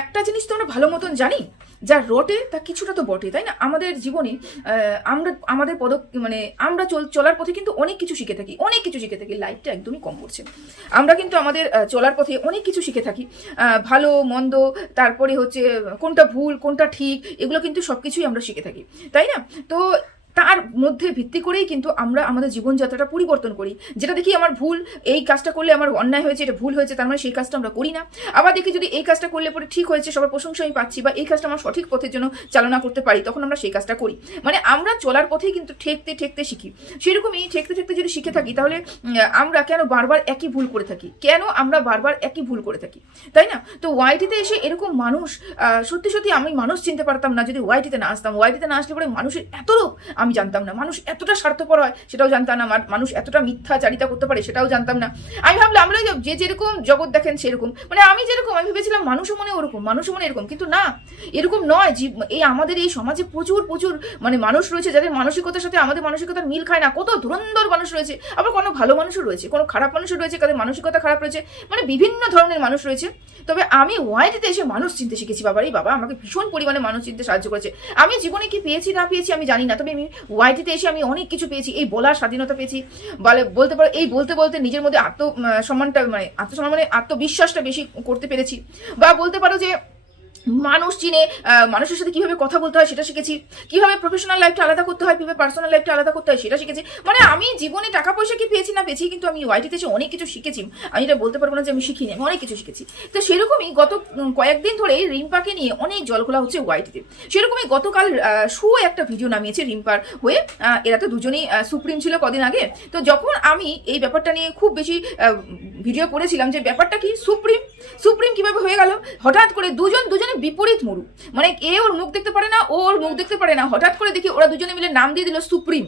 একটা জিনিস তো আমরা ভালো মতন জানি, যা রটে তা কিছুটা তো বটে তাই না? আমাদের জীবনে আমরা, আমাদের পদক মানে আমরা চল, চলার পথে কিন্তু অনেক কিছু শিখে থাকি, অনেক কিছু শিখে থাকি, লাইফটা একদমই কম পড়ছে। আমরা কিন্তু আমাদের চলার পথে অনেক কিছু শিখে থাকি ভালো, মন্দ, তারপরে হচ্ছে কোনটা ভুল, কোনটা ঠিক, এগুলো কিন্তু সব কিছুই আমরা শিখে থাকি, তাই না? তো তার মধ্যে ভিত্তি করেই কিন্তু আমরা আমাদের জীবনযাত্রাটা পরিবর্তন করি। যেটা দেখি আমার ভুল, এই কাজটা করলে আমার অন্যায় হয়েছে, এটা ভুল হয়েছে, তার মানে সেই কাজটা আমরা করি না। আবার দেখি যদি এই কাজটা করলে পরে ঠিক হয়েছে, সবার প্রশংসা আমি পাচ্ছি বা এই কাজটা আমার সঠিক পথের জন্য চালনা করতে পারি, তখন আমরা সেই কাজটা করি। মানে আমরা চলার পথেই কিন্তু ঠেকতে ঠেকতে শিখি। সেরকমই ঠেকতে ঠেকতে যদি শিখে থাকি, তাহলে আমরা কেন বারবার একই ভুল করে থাকি? কেন আমরা বারবার একই ভুল করে থাকি? তাই না? তো ওয়াইটিতে এসে এরকম মানুষ সত্যি সত্যি আমি মানুষ চিনতে পারতাম না যদি ওয়াইটিতে না আসতাম। ওয়াইটিতে না আসলে পরে মানুষের এত রূপ আমি জানতাম না। মানুষ এতটা স্বার্থপর হয়, সেটাও জানতাম না। মানুষ এতটা মিথ্যাচারিতা করতে পারে, সেটাও জানতাম না। আমি ভাবলাম আমরা যে- যেরকম জগৎ দেখেন সেরকম। মানে আমি যেরকম, আমি ভেবেছিলাম মানুষও মনে ওরকম, মানুষও মনে এরকম। কিন্তু না, এরকম নয়। এই আমাদের এই সমাজে প্রচুর প্রচুর মানে মানুষ রয়েছে যাদের মানসিকতার সাথে আমাদের মানসিকতার মিল খায় না। কত ধুরন্ধর মানুষ রয়েছে। আবার কোনো ভালো মানুষও রয়েছে, কোনো খারাপ মানুষও রয়েছে, কাদের মানসিকতা খারাপ রয়েছে। মানে বিভিন্ন ধরনের মানুষ রয়েছে। তবে আমি ওয়াইটিতে এসে মানুষ চিনতে শিখেছি বাবারই বাবা, আমাকে ভীষণ পরিমাণে মানুষ চিনতে সাহায্য করেছে। আমি জীবনে কি পেয়েছি না পেয়েছি আমি জানি না। তবে আমি ওয়াইটিতে এসে আমি অনেক কিছু পেয়েছি, এই বলার স্বাধীনতা পেয়েছি। বলে, বলতে পারো, এই বলতে বলতে নিজের মধ্যে আত্মসম্মানটা সম্মানটা মানে আত্মসম্মান মানে আত্মবিশ্বাসটা বেশি করতে পেরেছি। বা বলতে পারো যে মানুষ চিনে মানুষের সাথে কীভাবে কথা বলতে হয় সেটা শিখেছি। কীভাবে প্রফেশনাল লাইফটা আলাদা করতে হয়, কীভাবে পার্সোনাল লাইফটা আলাদা করতে হয় সেটা শিখেছি। মানে আমি জীবনে টাকা পয়সা কি পেয়েছি না পেয়েছি, কিন্তু আমি ওয়াইটিতে এসে অনেক কিছু শিখেছি। আমি এটা বলতে পারব না যে আমি শিখিনি, আমি অনেক কিছু শিখেছি। তো সেরকমই গত কয়েকদিন ধরে রিম্পাকে নিয়ে অনেক জল খোলা হচ্ছে ওয়াইটিতে সেরকমই গতকাল শু একটা ভিডিও নামিয়েছে রিম্পার হয়ে। এরা তো দুজনেই সুপ্রিম ছিল কদিন আগে। তো যখন আমি এই ব্যাপারটা নিয়ে খুব বেশি ভিডিও করেছিলাম যে ব্যাপারটা কি সুপ্রিম সুপ্রিম কীভাবে হয়ে গেল? হঠাৎ করে দুজন, দুজনে বিপরীত মুরু। মানে এ ওর মুখ দেখতে পারে না, ও ওর মুখ দেখতে পারে না। হঠাৎ করে দেখি ওরা দুজনে মিলে নাম দিয়ে দিল সুপ্রিম।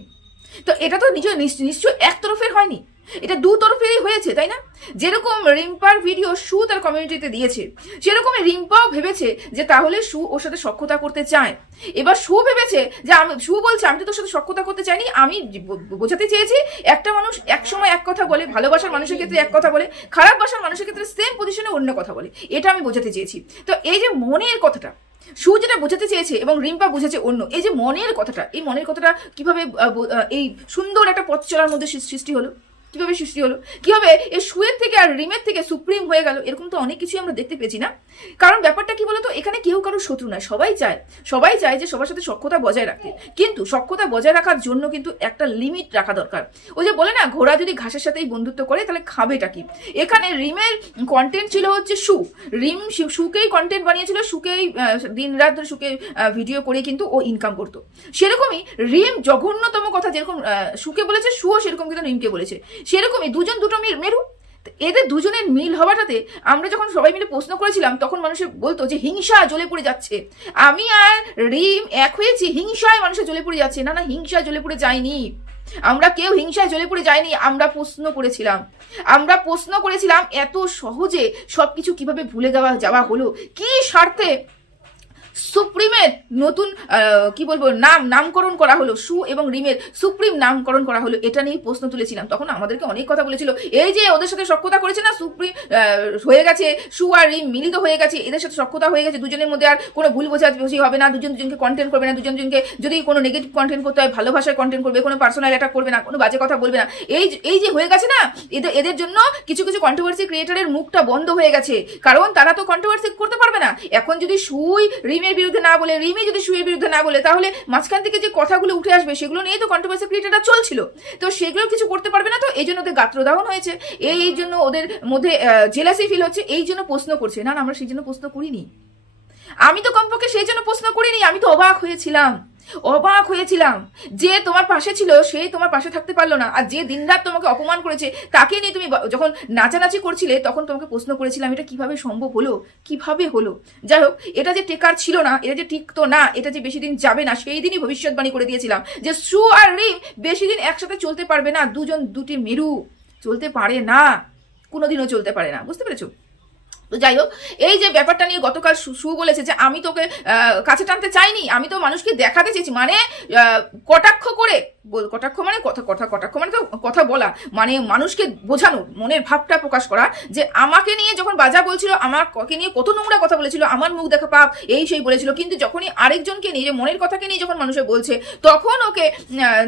তো এটা তো নিশ্চয় নিশ্চয় একতরফের হয়নি। এটা দু তরফেরই হয়েছে তাই না? যেরকম রিম্পার ভিডিও সু তার কমিউনিটিতে দিয়েছে সেরকমই রিম্পাও ভেবেছে যে তাহলে সু ওর সাথে সক্ষতা করতে চায়। এবার সু ভেবেছে যে আমি সু বলছে আমি তো তোর সাথে সক্ষতা করতে চাইনি আমি বোঝাতে চেয়েছি একটা মানুষ এক সময় এক কথা বলে ভালোবাসার মানুষের ক্ষেত্রে এক কথা বলে খারাপ বাসার মানুষের ক্ষেত্রে সেম পজিশনে অন্য কথা বলে। এটা আমি বোঝাতে চেয়েছি। তো এই যে মনের কথাটা সু যেটা বোঝাতে চেয়েছে এবং রিম্পা বুঝেছে অন্য এই যে মনের কথাটা এই মনের কথাটা কীভাবে এই সুন্দর একটা পথ চলার মধ্যে সৃষ্টি হলো? কীভাবে সৃষ্টি হলো? কীভাবে এই সুয়ের থেকে আর রিমের থেকে সুপ্রিম হয়ে গেল? এরকম তো অনেক কিছুই আমরা দেখতে পেয়েছি না? কারণ ব্যাপারটা কি বলতো? এখানে কেউ কারও শত্রু নয়, সবাই চায়। সবাই চায় যে সবার সাথে সক্ষতা বজায় রাখতে। কিন্তু সক্ষতা বজায় রাখার জন্য কিন্তু একটা লিমিট রাখা দরকার। ওই যে বলে না, ঘোড়া যদি ঘাসের সাথেই বন্ধুত্ব করে, তাহলে খাবেটা কি? এখানে রিমের কন্টেন্ট ছিল হচ্ছে সু। রিম সুকেই কন্টেন্ট বানিয়েছিল, সুকেই দিন রাত ধরে সুকে ভিডিও করে কিন্তু ও ইনকাম করতো। সেরকমই রিম জঘন্যতম কথা যেরকম সুকে বলেছে, সুও সেরকম কিন্তু রিমকে বলেছে। সেরকমই দুজন দুটো মের- এদের দুজনের মিল হওয়াটাতে আমরা যখন সবাই মিলে প্রশ্ন করেছিলাম, তখন মানুষে বলতো যে হিংসা জ্বলে পড়ে যাচ্ছে। আমি আর রিম এক হয়েছি, হিংসায় মানুষের জ্বলে পড়ে যাচ্ছে। না না হিংসায় জ্বলে পড়ে যায়নি। আমরা কেউ হিংসায় জ্বলে পড়ে যায়নি, আমরা প্রশ্ন করেছিলাম। আমরা প্রশ্ন করেছিলাম এত সহজে সবকিছু কীভাবে ভুলে যাওয়া যাওয়া হলো? কি স্বার্থে সুপ্রিমের নতুন কি বলব, নাম, নামকরণ করা হলো, সু এবং রিমের সুপ্রিম নামকরণ করা হলো, এটা নিয়ে প্রশ্ন তুলেছিলাম। তখন আমাদেরকে অনেক কথা বলেছিল। এই যে ওদের সাথে সক্ষতা করেছে না, সুপ্রিম হয়ে গেছে, সু আর রিম মিলিত হয়ে গেছে, এদের সাথে সক্ষতা হয়ে গেছে, দুজনের মধ্যে আর কোনো ভুল বোঝাবুঝি হবে না, দুজন দুজনকে কন্টেন্ট করবে না, দুজন দুজনকে যদি কোনো নেগেটিভ কন্টেন্ট করতে হয়, ভালো ভাষায় কন্টেন্ট করবে, কোনো পার্সোনাল অ্যাটাক করবে না, কোনো বাজে কথা বলবে না, এই এই যে হয়ে গেছে না, এদের এদের জন্য কিছু কিছু কন্ট্রোভার্সি ক্রিয়েটারের মুখটা বন্ধ হয়ে গেছে, কারণ তারা তো কন্ট্রোভার্সি করতে পারবে না। এখন যদি সুই রিমের বিরুদ্ধে না বলে, রিমি যদি সুয়ের বিরুদ্ধে না বলে, তাহলে মাঝখান থেকে যে কথাগুলো উঠে আসবে, সেগুলো নিয়ে তো কন্ট্রোভার্সি ক্রিয়েটাররা চলছিল। তো সেগুলো কিছু করতে পারবে না তো, এই জন্য ওদের গাত্রদাহন হয়েছে। এই জন্য ওদের মধ্যে জেলাসি ফিল হচ্ছে, এই জন্য প্রশ্ন করছে। না, আমরা সেই জন্য প্রশ্ন করিনি। আমি তো কমপক্ষে সেই জন্য প্রশ্ন করিনি, আমি তো অবাক হয়েছিলাম। অবাক হয়েছিলাম। যে তোমার পাশে ছিল সেই তোমার পাশে থাকতে পারল না। আর যে দিনরাত তোমাকে অপমান করেছে, তাকে নিয়ে তুমি যখন নাচানাচি করছিলে, তখন তোমাকে প্রশ্ন করেছিলাম, এটা কীভাবে সম্ভব হলো? কীভাবে হলো? যাই হোক, এটা যে টেকার ছিল না, এটা যে টিকতো না, এটা যে বেশি দিন যাবে না, সেই দিনই ভবিষ্যৎবাণী করে দিয়েছিলাম যে সু আর রিম বেশি দিন একসাথে চলতে পারবে না, দুজন, দুটি মেরু চলতে পারে না। কোনোদিনও চলতে পারে না। বুঝতে পেরেছ? তো যাই হোক, এই যে ব্যাপারটা নিয়ে গতকাল সু বলেছে যে আমি তোকে কাছে টানতে চাইনি, আমি তো মানুষকে দেখাতে চেয়েছি মানে কটাক্ষ করে কটাক্ষ মানে কথা কথা, কটাক্ষ মানে তো কথা বলা মানে মানুষকে বোঝানো, মনের ভাবটা প্রকাশ করা, যে আমাকে নিয়ে যখন বাজা বলছিল আমাকে নিয়ে কত নোংরা কথা বলেছিল, আমার মুখ দেখা পাপ, এই সেই বলেছিল, কিন্তু যখনই আরেকজনকে নিয়ে, যে মনের কথাকে নিয়ে যখন মানুষে বলছে, তখন ওকে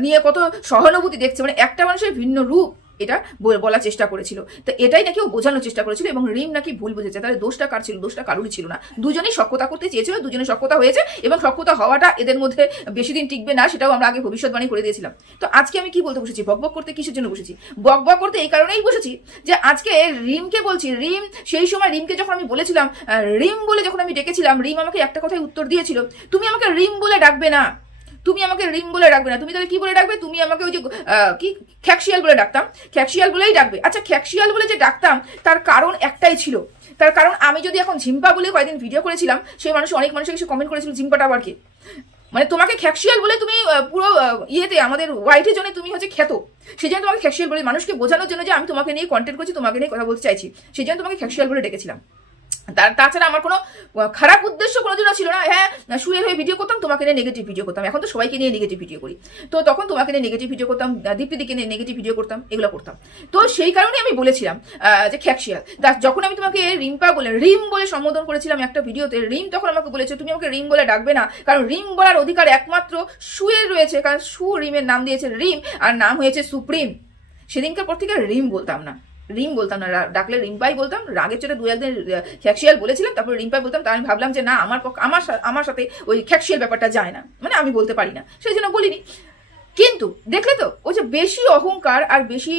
নিয়ে কত সহানুভূতি দেখছে মানে একটা মানুষের ভিন্ন রূপ এটা বল- বলার চেষ্টা করেছিল। তো এটাই নাকি ও বোঝানোর চেষ্টা করেছিল এবং রিম নাকি ভুল বুঝেছে। তাহলে দোষটা কার ছিল? দোষটা কারুরই ছিল না। দুজনেই সক্ষতা করতে চেয়েছিল দুজনে সক্ষতা হয়েছে এবং সক্ষতা হওয়াটা এদের মধ্যে বেশি দিন টিকবে না, সেটাও আমরা আগে ভবিষ্যৎবাণী করে দিয়েছিলাম। তো আজকে আমি কি বলতে বসেছি? বক বক করতে কিসের জন্য বসেছি? বক বক করতে এই কারণেই বসেছি যে আজকে রিমকে বলছি, রিম, সেই সময় রিমকে যখন আমি বলেছিলাম রিম বলে যখন আমি ডেকেছিলাম, রিম আমাকে একটা কথাই উত্তর দিয়েছিল, তুমি আমাকে রিম বলে ডাকবে না। তুমি আমাকে রিম বলে ডাকবে না। তুমি তাহলে কি বলে ডাকবে? তুমি আমাকে ওই যে কি? খ্যাকশিয়াল বলে ডাকতাম। খ্যাকশিয়াল বলেই ডাকবে। আচ্ছা খ্যাকশিয়াল বলে যে ডাকতাম, তার কারণ একটাই ছিল। তার কারণ আমি যদি এখন ঝিম্পা বলে কয়েকদিন ভিডিও করেছিলাম, সেই মানুষ অনেক মানুষ কিছু কমেন্ট করেছিল ঝিম্পাটা আবার মানে তোমাকে খ্যাকশিয়াল বলে তুমি পুরো ইয়েতে, আমাদের হোয়াইটের জন্য তুমি হচ্ছে খ্যাত। সেই জন্য তোমাকে খ্যাকশিয়াল বলে, মানুষকে বোঝানোর জন্য যে আমি তোমাকে নিয়ে কন্টেন্ট করছি, তোমাকে নিয়ে কথা বলতে চাইছি। সেই জন্য তোমাকে খ্যাকশিয়াল বলে ডেকেছিলাম। তার তাছাড়া আমার কোনো খারাপ উদ্দেশ্য কোনো কোনোদিনও ছিল না। হ্যাঁ শুয়ে হয়ে ভিডিও করতাম, তোমাকে নিয়ে নেগেটিভ ভিডিও করতাম। এখন তো সবাইকে নিয়ে নেগেটিভ ভিডিও করি। তো তখন তোমাকে নিয়ে নেগেটিভ ভিডিও করতাম দীপ্তিদিকে নিয়ে নেগেটিভ ভিডিও করতাম, এগুলো করতাম। তো সেই কারণে আমি বলেছিলাম যে খ্যাকশিয়াল। যখন আমি তোমাকে রিম্পা বলে রিম বলে সম্বোধন করেছিলাম একটা ভিডিওতে রিম তখন আমাকে বলেছে, তুমি আমাকে রিম বলে ডাকবে না। কারণ রিম বলার অধিকার একমাত্র সুয়ের রয়েছে। কারণ সু রিমের নাম দিয়েছে রিম, আর নাম হয়েছে সুপ্রিম। সেদিনকার পর থেকে রিম বলতাম না। রিম বলতাম না ডাকলে রিম্পাই বলতাম। রাগের চোটে দু একদিন খ্যাকশিয়াল বলেছিলাম, তারপর রিম্পাই বলতাম তাই আমি ভাবলাম যে না, আমার আমার আমার সাথে ওই খ্যাকশিয়াল ব্যাপারটা যায় না। মানে আমি বলতে পারি না। সেই জন্য বলিনি। কিন্তু দেখলে তো, ওই যে বেশি অহংকার আর বেশি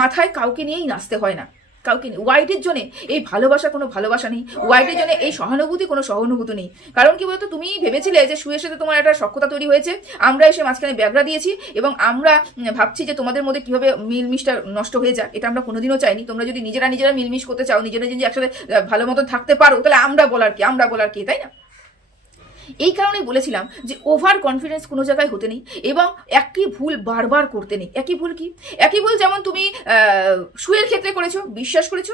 মাথায় কাউকে নিয়েই নাচতে হয় না। কাউকে নেই। হোয়াইটের জন্য এই ভালোবাসা কোনো ভালোবাসা নেই। হোয়াইটের জন্য এই সহানুভূতি কোনো সহানুভূতি নেই। কারণ কি বলতো? তুমি ভেবেছিলে যে শুয়ে সাথে তোমার একটা সক্ষতা তৈরি হয়েছে। আমরা এসে মাঝখানে ব্যাগরা দিয়েছি এবং আমরা ভাবছি যে তোমাদের মধ্যে কীভাবে মিলমিশটা নষ্ট হয়ে যায়। এটা আমরা কোনোদিনও চাইনি। তোমরা যদি নিজেরা নিজেরা মিলমিশ করতে চাও, নিজেরা যদি একসাথে ভালো মতো থাকতে পারো, তাহলে আমরা বলার কি? আমরা বলার কি? তাই না? এই কারণেই বলেছিলাম যে ওভার কনফিডেন্স কোনো জায়গায় হতে নেই এবং একই ভুল বারবার করতে নেই। একই ভুল কি? একই ভুল যেমন তুমি সুয়ের ক্ষেত্রে করেছ, বিশ্বাস করেছ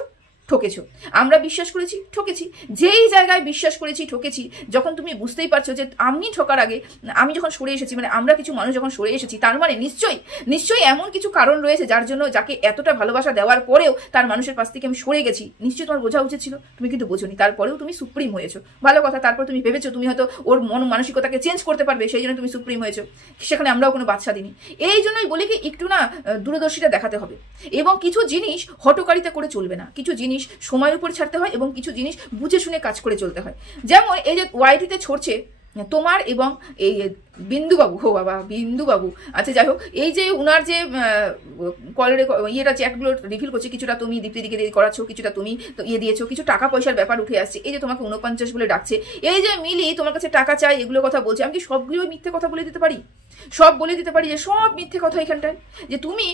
ঠকেছো। আমরা বিশ্বাস করেছি, ঠকেছি। যেই জায়গায় বিশ্বাস করেছি, ঠকেছি। যখন তুমি বুঝতেই পারছ যে আমি ঠকার আগে, আমি যখন সরে এসেছি মানে আমরা কিছু মানুষ যখন সরে এসেছি, তার মানে নিশ্চয়ই নিশ্চয়ই এমন কিছু কারণ রয়েছে যার জন্য যাকে এতটা ভালোবাসা দেওয়ার পরেও তার মানুষের পাশ থেকে আমি সরে গেছি। নিশ্চয়ই তোমার বোঝা উচিত ছিল। তুমি কিন্তু বোঝোনি। তারপরেও তুমি সুপ্রিম হয়েছো। ভালো কথা, তারপর তুমি ভেবেছো তুমি হয়তো ওর মন মানসিকতাকে চেঞ্জ করতে পারবে, সেই জন্য তুমি সুপ্রিম হয়েছো। সেখানে আমরাও কোনো বাচ্চা দিইনি। এই জন্যই বলি কি, একটু না দূরদর্শিতা দেখাতে হবে। এবং কিছু জিনিস হটকারিতা করে চলবে না। কিছু জিনিস সময়ের উপর ছাড়তে হয় এবং কিছু জিনিস বুঝে শুনে কাজ করে চলতে হয়। যেমন এই যে ওয়াইটিতে ছড়ছে, তোমার এবং এই বিন্দুবাবু হো বাবা, বিন্দুবাবু। আচ্ছা যাই হোক, এই যে উনার যে কলের ইয়েটা চ্যাটগুলো রিফিল করছে, কিছুটা তুমি দীপ্তিদিকে দিয়ে করাচ্ছ, কিছুটা তুমি ইয়ে দিয়েছ, কিছু টাকা পয়সার ব্যাপার উঠে আসছে, এই যে তোমাকে উনপঞ্চাশ বলে ডাকছে, এই যে মিলি তোমার কাছে টাকা চাই এগুলো কথা বলছে, আমি কি সবগুলোই মিথ্যে কথা বলে দিতে পারি? সব বলে দিতে পারি যে সব মিথ্যে কথা এখানটায়। যে তুমি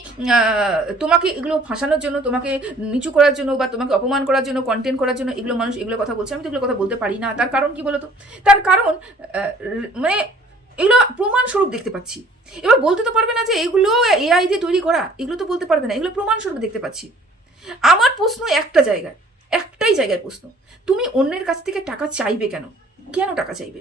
তোমাকে এগুলো ফাঁসানোর জন্য, তোমাকে নিচু করার জন্য বা তোমাকে অপমান করার জন্য কন্টেন্ট করার জন্য এগুলো মানুষ এগুলো কথা বলছে, আমি তো এগুলো কথা বলতে পারি না। তার কারণ কি বলতো? তার কারণ মানে এগুলো প্রমাণস্বরূপ দেখতে পাচ্ছি। এবার বলতে তো পারবে না যে এগুলো এআই দিয়ে তৈরি করা, এগুলো তো বলতে পারবে না, এগুলো প্রমাণ স্বরূপ দেখতে পাচ্ছি। আমার প্রশ্ন একটা জায়গায়, একটাই জায়গায় প্রশ্ন। তুমি অন্যের কাছ থেকে টাকা চাইবে কেন? কেন টাকা চাইবে?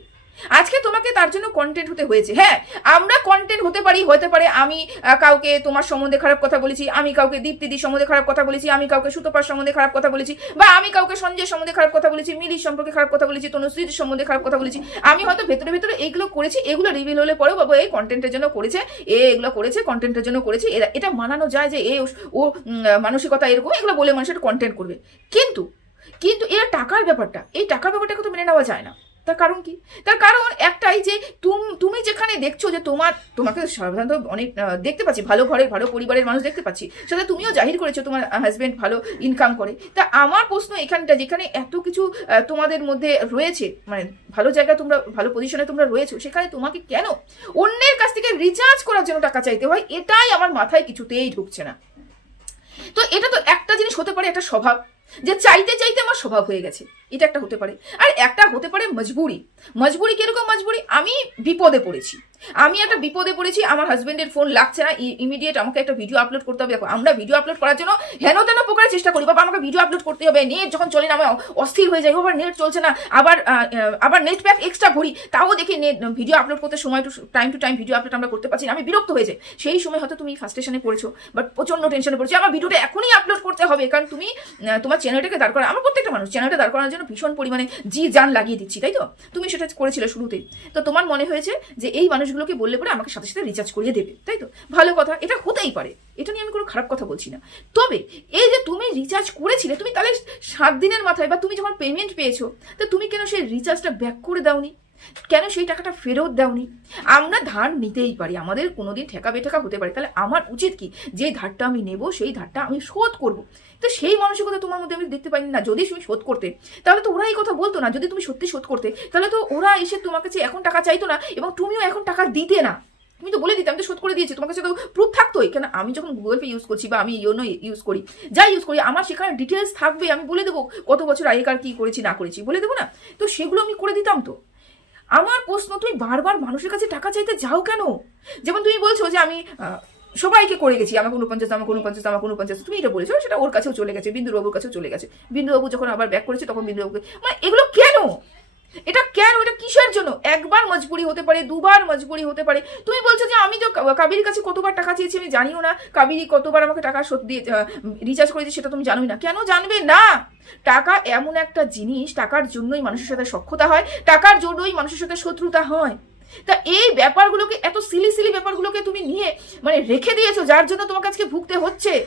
আজকে তোমাকে তার জন্য কন্টেন্ট হতে হয়েছে। হ্যাঁ আমরা কন্টেন্ট হতে পারি, হতে পারে আমি কাউকে তোমার সম্বন্ধে খারাপ কথা বলেছি, আমি কাউকে দীপ্তিদির সম্বন্ধে খারাপ কথা বলেছি, আমি কাউকে সুতপার সম্বন্ধে খারাপ কথা বলেছি, বা আমি কাউকে সঞ্জয়ের সম্বন্ধে খারাপ কথা বলেছি, মিলির সম্পর্কে খারাপ কথা বলেছি, তনুশ্রীর সম্বন্ধে খারাপ কথা বলেছি, আমি হয়তো ভেতরে ভেতরে এইগুলো করেছি, এগুলো রিভিল হলে পরেও বাবু এই কন্টেন্টের জন্য করেছে, এ এগুলো করেছে কন্টেন্টের জন্য করেছে, এরা, এটা মানানো যায় যে এ ও মানসিকতা এরকম, এগুলো বলে মানুষের কন্টেন্ট করবে। কিন্তু কিন্তু এর টাকার ব্যাপারটা, এই টাকার ব্যাপারটাকে তো মেনে নেওয়া যায় না। তার কারণ কি? তার কারণ একটাই যে তুম- যেখানে দেখছ যে তোমার, তোমাকে সাধারণত অনেক দেখতে পাচ্ছি, ভালো ঘরের ভালো পরিবারের মানুষ দেখতে পাচ্ছি, সেটা তুমিও জাহির করেছ তোমার হাজব্যান্ড ভালো ইনকাম করে। তা আমার প্রশ্ন এখানটা, যেখানে এত কিছু তোমাদের মধ্যে রয়েছে মানে ভালো জায়গায় তোমরা, ভালো পজিশনে তোমরা রয়েছো, সেখানে তোমাকে কেন অন্যের কাছ থেকে রিচার্জ করার জন্য টাকা চাইতে হয়? এটাই আমার মাথায় কিছুতেই ঢুকছে না। তো এটা তো একটা জিনিস হতে পারে, একটা স্বভাব, যে চাইতে চাইতে আমার স্বভাব হয়ে গেছে। এটা একটা হতে পারে। আর একটা হতে পারে মজবুরি। মজবুরি কীরকম মজবুরি? আমি বিপদে পড়েছি। আমি একটা বিপদে পড়েছি, আমার হাজবেন্ডের ফোন লাগছে না ইমিডিয়েট আমাকে একটা ভিডিও আপলোড করতে হবে। দেখো, আমরা ভিডিও আপলোড করার জন্য হেন তেন প্রকারের চেষ্টা করি। বাবা, আমাকে ভিডিও আপলোড করতে হবে। নেট যখন চলে না আমি অস্থির হয়ে যাই আবার নেট চলছে না। আবার আবার নেট প্যাক এক্সট্রা ভরি। তাও দেখি নেট ভিডিও আপলোড করতে সময় to time to time video upload আমরা করতে পারছি না। আমি বিরক্ত হয়ে যাই। সেই সময় হয়তো তুমি ফার্স্টেশনে পড়েছো বাট প্রচণ্ড টেনশনে পড়েছো। আমার ভিডিওটা এখনই আপলোড করতে হবে। কারণ তুমি তোমার চ্যানেলটাকে দাঁড় করা আমার প্রত্যেকটা মানুষ চ্যানেলটা দাঁড় করানোর জন্য ভীষণ পরিমাণে জি জান লাগিয়ে দিচ্ছি, তাই তো? তুমি সেটা করেছিলে শুরুতেই। তো তোমার মনে হয়েছে যে এই মানুষগুলোকে বললে পরে আমাকে সাথে সাথে রিচার্জ করিয়ে দেবে, তাই তো? ভালো কথা, এটা হতেই পারে। এটা নিয়ে আমি কোনো খারাপ কথা বলছি না। তবে এই যে তুমি রিচার্জ করেছিলে, তুমি তাহলে সাত দিনের মাথায় বা তুমি যখন পেমেন্ট পেয়েছ, তো তুমি কেন সেই রিচার্জটা ব্যাক করে দাওনি? কেন সেই টাকাটা ফেরত দাওনি? আমরা ধার নিতেই পারি, আমাদের কোনোদিন ঠেকা বেঠেকা হতে পারে। তাহলে আমার উচিত কি? যে ধারটা আমি নেব, সেই ধারটা আমি শোধ করব। তো সেই মানসিকতা তোমার মধ্যে আমি দেখতে পাইনি না। যদি তুমি শোধ করতে, তাহলে তো ওরা এই কথা বলতো না। যদি তুমি সত্যি শোধ করতে, তাহলে তো ওরা এসে তোমার কাছে এখন টাকা চাইতো না এবং তুমিও এখন টাকা দিতে না। তুমি তো বলে দিতে, আমি তো শোধ করে দিয়েছি। তোমার কাছে তো প্রুফ থাকতোই। কেন আমি যখন গুগল পে ইউজ করছি বা আমি ইয়োনো ইউজ করি যাই ইউজ করি, আমার সেখানে ডিটেলস থাকবে, আমি বলে দেবো কত বছর আগেকার কি করেছি, না করেছি, বলে দেবো না? তো সেগুলো আমি করে দিতাম তো। আমার প্রশ্ন, তুমি বারবার মানুষের কাছে টাকা চাইতে যাও কেন? যেমন তুমি বলছো যে আমি সবাইকে করে গেছি, আমাকে উনপঞ্চাশ আমাকে উনপঞ্চাশ আমাকে উনপঞ্চাশ তুমি এটা বলেছ, সেটা ওর কাছেও চলে গেছে, বিন্দুবাবুর কাছেও চলে গেছে। বিন্দুবাবু যখন আবার ব্যাক করেছে, তখন বিন্দুবাবুকে মানে এগুলো কেন? এটা কেন? এটা কিসের জন্য? একবার মজবুরি হতে পারে, দুবার মজবুরি হতে পারে। তুমি বলছো যে আমি তো কাবির কাছে কতবার টাকা চেয়েছি আমি জানিও না। কাবেরী কতবার আমাকে টাকা শোধ দিয়ে রিচার্জ করেছে সেটা তুমি জানোই না। কেন জানবে? না! টাকা এমন একটা জিনিস, টাকার জন্যই মানুষের সাথে সক্ষতা হয়, টাকার জন্যই মানুষের সাথে শত্রুতা হয়। তা এই ব্যাপারগুলোকে, এত সিলি সিলি ব্যাপারগুলোকে তুমি নিয়ে মানে রেখে দিয়েছ, যার জন্য তোমাকে আজকে ভুগতে হচ্ছে।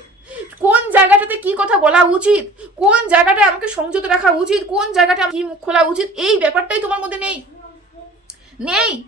কোন জায়গাটাতে কি কথা বলা উচিত? কোন জায়গাটা আমাকে সংযত রাখা উচিত? কোন জায়গাটা কি মুখ খোলা উচিত? এই ব্যাপারটাই তোমার মধ্যে নেই। নেই।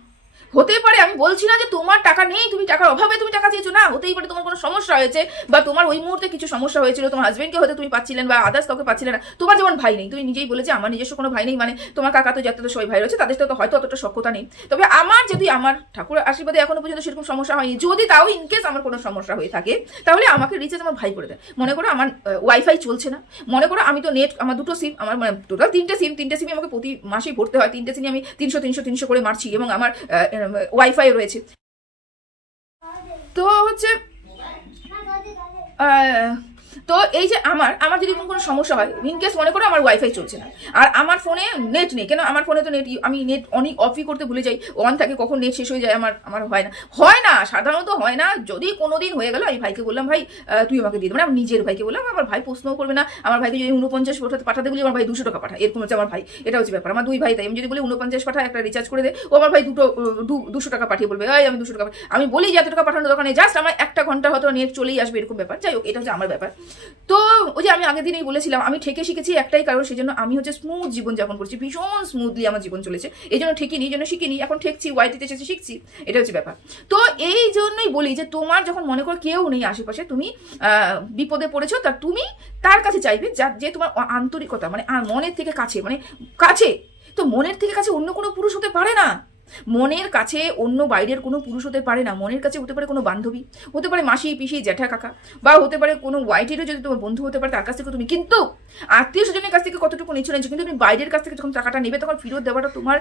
হতে পারে, আমি বলছি না যে তোমার টাকা নেই, তুমি টাকার অভাবে তুমি টাকা চেয়েছো। না, হতেই পারে তোমার কোনো সমস্যা হয়েছে বা তোমার ওই মুহূর্তে কিছু সমস্যা হয়েছিল, তোমার হাজবেন্ডকে হয়তো তুমি পাচ্ছিলেন বা আদার্স কাউকে পাচ্ছিলেন না। তোমার যেমন ভাই নেই, তুমি নিজেই বলেছে, আমার নিজস্ব কোনো ভাই নেই মানে তোমার কাকা তো যত সবাই ভাই রয়েছে, তাদের তো হয়তো অতটা সক্ষতা নেই। তবে আমার যদি আমার ঠাকুর আশীর্বাদে এখনও পর্যন্ত সেরকম সমস্যা হয়নি, যদি তাও ইনকেস আমার কোনো সমস্যা হয়ে থাকে, তাহলে আমাকে রিচার্জ আমার ভাই করে দেয়। মনে করো আমার ওয়াইফাই চলছে না, মনে করো আমি তো নেট আমার দুটো সিম আমার মানে টোটাল তিনটে সিম তিনটে সিমই আমাকে প্রতি মাসেই ভরতে হয়, তিনটে সিমই আমি তিনশো তিনশো তিনশো করে মারছি এবং আমার ওয়াইফাই রয়েছে। তো হচ্ছে তো এই যে আমার আমার যদি কোনো সমস্যা হয় ইনকেস মনে করো আমার ওয়াইফাই চলছে না, আর আমার ফোনে নেট নেই, কেন আমার ফোনে তো নেট আমি নেট অনেক অফই করতে ভুলে যাই অন থাকে কখন নেট শেষ হয়ে যায় আমার আমার হয় না। হয় না, সাধারণত হয় না, যদি কোনো দিন হয়ে গেল, আমি ভাইকে বললাম, ভাই তুই আমাকে দিয়ে মানে আমার নিজের ভাইকে বললাম, আমার ভাই প্রশ্নও করবে না, আমার ভাইকে যদি উনপঞ্চাশ পাঠাতে পাঠাতে বলি, আমার ভাই দুশো টাকা পাঠা এরকম হচ্ছে আমার ভাই, এটা হচ্ছে ব্যাপার। আমার দুই ভাই, তাই আমি যদি বলি উনপঞ্চাশ পাঠা একটা রিচার্জ করে দে। ও আমার ভাই দুটো দুশো টাকা পাঠিয়ে বলবে আমি দুশো টাকা আমি বলি, যে এত টাকা পাঠানোর দোকানে জাস্ট আমার একটা ঘণ্টা হয়তো নেট চলেই আসবে, এরকম ব্যাপার। যাই হোক, এটা হচ্ছে আমার ব্যাপার। তো ওই যে আমি আগের দিনেই বলেছিলাম, আমি ঠেকে শিখেছি একটাই কারণ, সেই জন্য আমি হচ্ছে স্মুথ জীবন যাপন করছি, ভীষণ স্মুথলি আমার জীবন চলেছে। এই জন্য ঠিকিনি, এই জন্য শিখিনি, এখন ঠেকছি ওয়াইটিতে এসেছি, শিখছি, এটা হচ্ছে ব্যাপার। তো এই জন্যই বলি যে তোমার যখন মনে করো কেউ নেই আশেপাশে, তুমি বিপদে পড়েছো, তা তুমি তার কাছে চাইবে যা, যে তোমার আন্তরিকতা মানে মনের থেকে কাছে মানে কাছে, তো মনের থেকে কাছে অন্য কোনো পুরুষ হতে পারে না। মনের কাছে অন্য বাইরের কোনো পুরুষ হতে পারে না, মনের কাছে হতে পারে কোনো বান্ধবী, হতে পারে মাসি, পিসি, জ্যাঠা, কাকা, বা হতে পারে কোনো ওয়াইটেরও যদি তোমার বন্ধু হতে পারে, তার কাছ থেকে তুমি, কিন্তু আত্মীয় স্বজনের কাছ থেকে কতটুকু নিচু নিচ্ছ কিন্তু তুমি বাইরের কাছ থেকে যখন টাকাটা নেবে, তখন ফেরত দেওয়াটা তোমার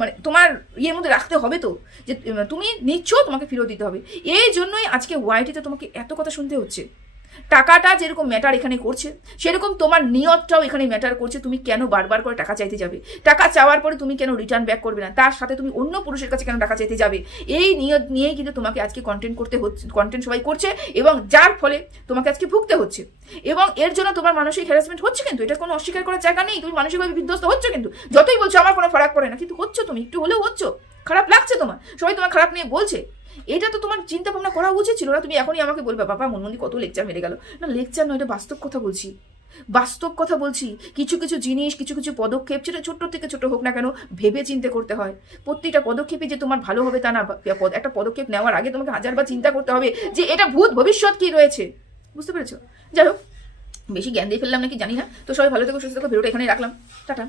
মানে তোমার ইয়ের মধ্যে রাখতে হবে তো, যে, তুমি নিচ্ছ, তোমাকে ফেরত দিতে হবে। এই জন্যই আজকে ওয়াইটিতে তোমাকে এত কথা শুনতে হচ্ছে। টাকাটা যেরকম ম্যাটার এখানে করছে, সেরকম তোমার নিয়তটাও এখানে ম্যাটার করছে, তুমি কেন বারবার করে টাকা চাইতে যাবে? টাকা চাওয়ার পরে তুমি কেন রিটার্ন ব্যাক করবে না? তার সাথে তুমি অন্য পুরুষের কাছে কেন টাকা চাইতে যাবে? এই নিয়ত নিয়েই কিন্তু তোমাকে আজকে কন্টেন্ট করতে হচ্ছে কন্টেন্ট সবাই করছে এবং যার ফলে তোমাকে আজকে ভুগতে হচ্ছে। এবং এর জন্য তোমার মানসিক হ্যারাসমেন্ট হচ্ছে কিন্তু, এটা কোনো অস্বীকার করার জায়গা নেই, তুমি মানসিকভাবে বিধ্বস্ত হচ্ছ কিন্তু। যতই বলছো আমার কোনো ফারাক পড়ে না, কিন্তু হচ্ছ তুমি, একটু হলেও হচ্ছ। খারাপ লাগছে তোমার। সবাই তোমার খারাপ নিয়ে বলছে। এটা তো তোমার চিন্তা ভাবনা করা উচিত ছিল না। তুমি এখনই আমাকে বলবে, বাবা মনমন্দি কত লেকচার মেরে গেল। না, লেকচার নয়, এটা বাস্তব কথা বলছি। বাস্তব কথা বলছি, কিছু কিছু জিনিস, কিছু কিছু পদক্ষেপ সেটা ছোট থেকে ছোট হোক না কেন ভেবে চিন্তে করতে হয়। প্রত্যেকটা পদক্ষেপে যে তোমার ভালো হবে তা না একটা পদক্ষেপ নেওয়ার আগে তোমাকে হাজারবার চিন্তা করতে হবে যে এটা ভূত ভবিষ্যৎ কি রয়েছে। বুঝতে পেরেছ? যাই হোক, বেশি জ্ঞান দিয়ে ফেললাম নাকি জানি না। তো সবাই ভালো থেকো, সুস্থ থেকো, ভিডিওটা এখানেই রাখলাম। টাটা।